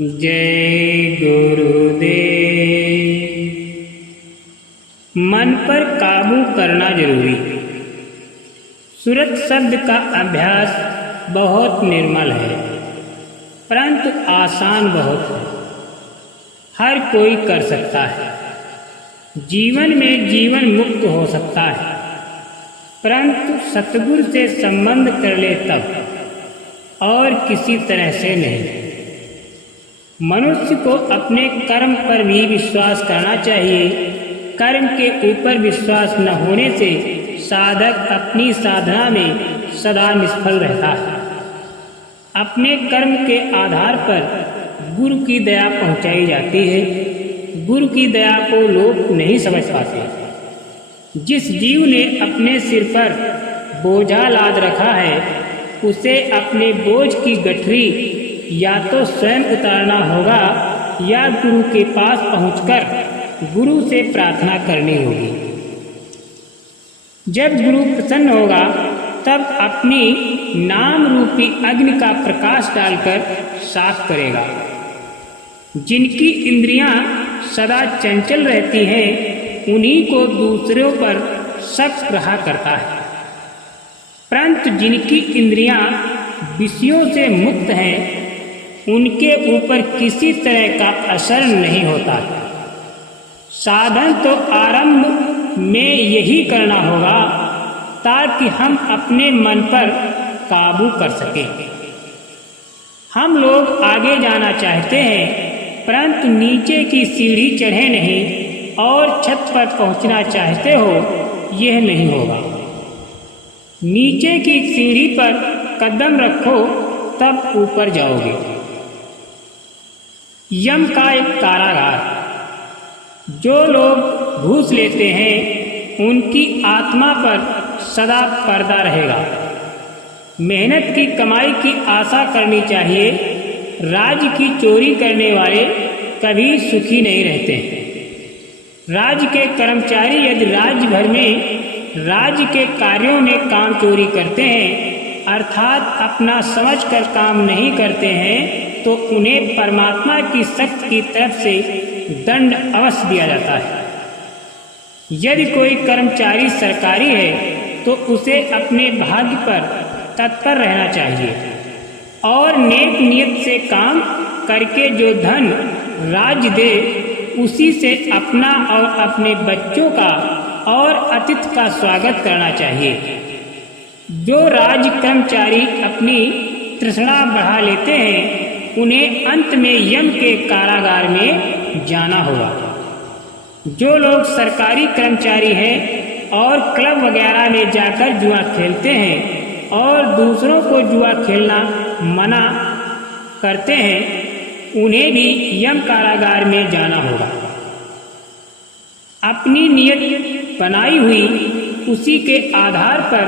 जय गुरुदेव। मन पर काबू करना जरूरी। सूरत शब्द का अभ्यास बहुत निर्मल है, परंतु आसान बहुत है। हर कोई कर सकता है, जीवन में जीवन मुक्त हो सकता है, परंतु सतगुरु से संबंध कर ले तब, और किसी तरह से नहीं। मनुष्य को अपने कर्म पर भी विश्वास करना चाहिए। कर्म के ऊपर विश्वास न होने से साधक अपनी साधना में सदा निष्फल रहता है। अपने कर्म के आधार पर गुरु की दया पहुंचाई जाती है। गुरु की दया को लोग नहीं समझ पाते। जिस जीव ने अपने सिर पर बोझा लाद रखा है, उसे अपने बोझ की गठरी या तो स्वयं उतारना होगा या गुरु के पास पहुंचकर गुरु से प्रार्थना करनी होगी। जब गुरु प्रसन्न होगा तब अपनी नाम रूपी अग्नि का प्रकाश डालकर साफ करेगा। जिनकी इंद्रियां सदा चंचल रहती हैं, उन्हीं को दूसरों पर शक रहा करता है, परंतु जिनकी इंद्रियां विषयों से मुक्त हैं, उनके ऊपर किसी तरह का असर नहीं होता। साधन तो आरंभ में यही करना होगा ताकि हम अपने मन पर काबू कर सकें। हम लोग आगे जाना चाहते हैं, परंतु नीचे की सीढ़ी चढ़े नहीं और छत पर पहुंचना चाहते हो, यह नहीं होगा। नीचे की सीढ़ी पर कदम रखो तब ऊपर जाओगे। यम का एक कारागार। जो लोग घूस लेते हैं, उनकी आत्मा पर सदा पर्दा रहेगा। मेहनत की कमाई की आशा करनी चाहिए। राज्य की चोरी करने वाले कभी सुखी नहीं रहते। राज्य के कर्मचारी यदि राज्य भर में राज्य के कार्यों में काम चोरी करते हैं, अर्थात अपना समझकर काम नहीं करते हैं, तो उन्हें परमात्मा की शक्ति की तरफ से दंड अवश्य दिया जाता है। यदि कोई कर्मचारी सरकारी है तो उसे अपने भाग्य पर तत्पर रहना चाहिए और नेक नियत से काम करके जो धन राज्य दे, उसी से अपना और अपने बच्चों का और अतिथि का स्वागत करना चाहिए। जो राज्य कर्मचारी अपनी तृष्णा बढ़ा लेते हैं, उन्हें अंत में यम के कारागार में जाना होगा। जो लोग सरकारी कर्मचारी हैं और क्लब वगैरह में जाकर जुआ खेलते हैं और दूसरों को जुआ खेलना मना करते हैं, उन्हें भी यम कारागार में जाना होगा। अपनी नियत बनाई हुई उसी के आधार पर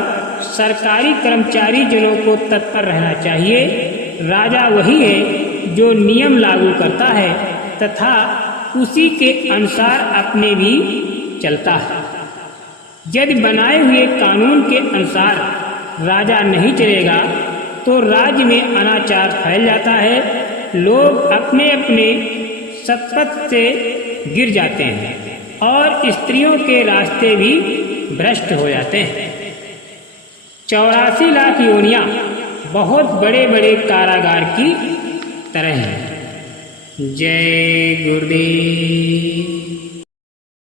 सरकारी कर्मचारी जनों को तत्पर रहना चाहिए। राजा वही है जो नियम लागू करता है तथा उसी के अनुसार अपने भी चलता है। यदि बनाए हुए कानून के अनुसार राजा नहीं चलेगा तो राज्य में अनाचार फैल जाता है। लोग अपने अपने सत्पथ से गिर जाते हैं और स्त्रियों के रास्ते भी भ्रष्ट हो जाते हैं। 84 लाख योनियां बहुत बड़े बड़े कारागार की तरह हैं। जय गुरुदेव।